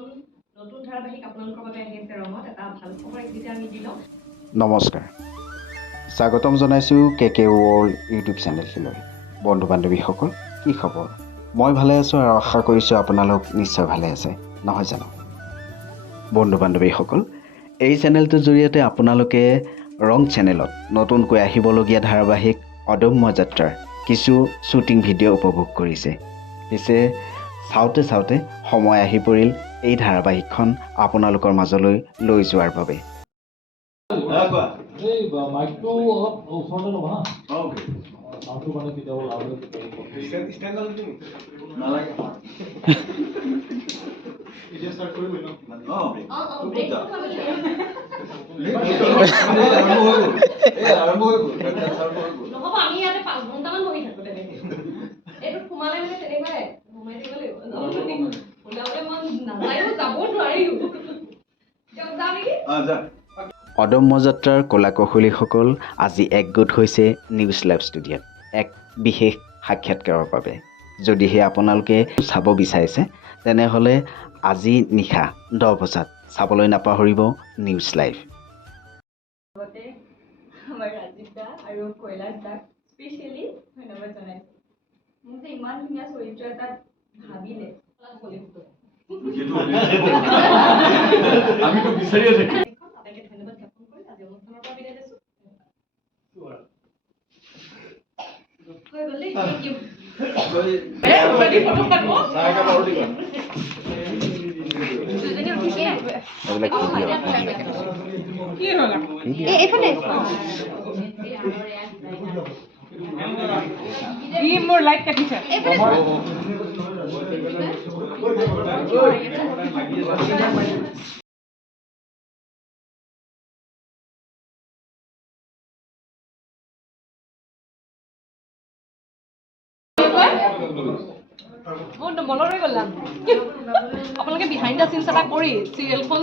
নতুন ধাৰাবাহিক আপোনালোকৰ বাবে আহি আছে ৰঙত এটা ভাল খবৰ এইকেইটা আমি দিলোঁ। নমস্কাৰ, স্বাগতম জনাইছোঁ কে ৱৰ্ল্ড ইউটিউব চেনেলটোলৈ। বন্ধু বান্ধৱীসকল, কি খবৰ? মই ভালে আছোঁ আৰু আশা কৰিছোঁ আপোনালোক নিশ্চয় ভালে আছে, নহয় জানো? বন্ধু বান্ধৱীসকল, এই চেনেলটোৰ জৰিয়তে আপোনালোকে ৰং চেনেলত নতুনকৈ আহিবলগীয়া ধাৰাবাহিক অদম্য যাত্ৰাৰ কিছু শ্বুটিং ভিডিঅ' উপভোগ কৰিছে। পিছে চাওঁতে চাওঁতে সময় আহি পৰিল এই ধাৰাবাহিকখন আপোনালোকৰ মাজলৈ লৈ যোৱাৰ বাবে। এই মাইকটো অলপ ওচৰতে ল'বা হা। ওকে। চাউণ্ডটো মানে কেতিয়াবা লাউড হৈ ষ্টেণ্ড নালাগে। এতিয়া ষ্টাৰ্ট কৰিব ন? আৰম্ভ হৈ গ'ল। নহ'ব, আমি ইয়াতে 5 ঘণ্টামান বহি থাকোঁ তেনেকৈ। এইটোত সোমালে মানে তেনেকুৱাই সোমাই থাকিব লাগিব। ওলাবলৈ মন নাযায়ো, যাব নোৱাৰিও। যাওঁ নেকি? যা। অদম্য যাত্ৰাৰ কলাকৌশলীসকল আজি একগোট হৈছে নিউজ লাইভ ষ্টুডিঅ'ত এক বিশেষ সাক্ষাৎকাৰৰ বাবে। যদিহে আপোনালোকে চাব বিচাৰিছে তেনেহ'লে আজি নিশা 10 বজাত চাবলৈ নাপাহৰিব নিউজ লাইভ। লগতে আমাৰ ৰাজীৱ দা আৰু কৈলাশ দাক স্পেচিয়েলি ধন্যবাদ জনাইছোঁ। মোক যে ইমান ধুনীয়া চৰিত্ৰ এটাত ভাবিলে আমিতো বিচাৰিয়ে থাকি তাকে ধন্যবাদ জ্ঞাপন কৰি আজি অনুষ্ঠানৰ পৰা বিদায় লৈছোঁ। হৈ গ'ল দেই, থেংক ইউ। মোৰ লাইট কাটিছে। বহুত মনত ৰৈ গ'ল আপোনালোকে বিহাইণ্ড দ্য চিনছ এটা কৰি চিৰিয়েলখন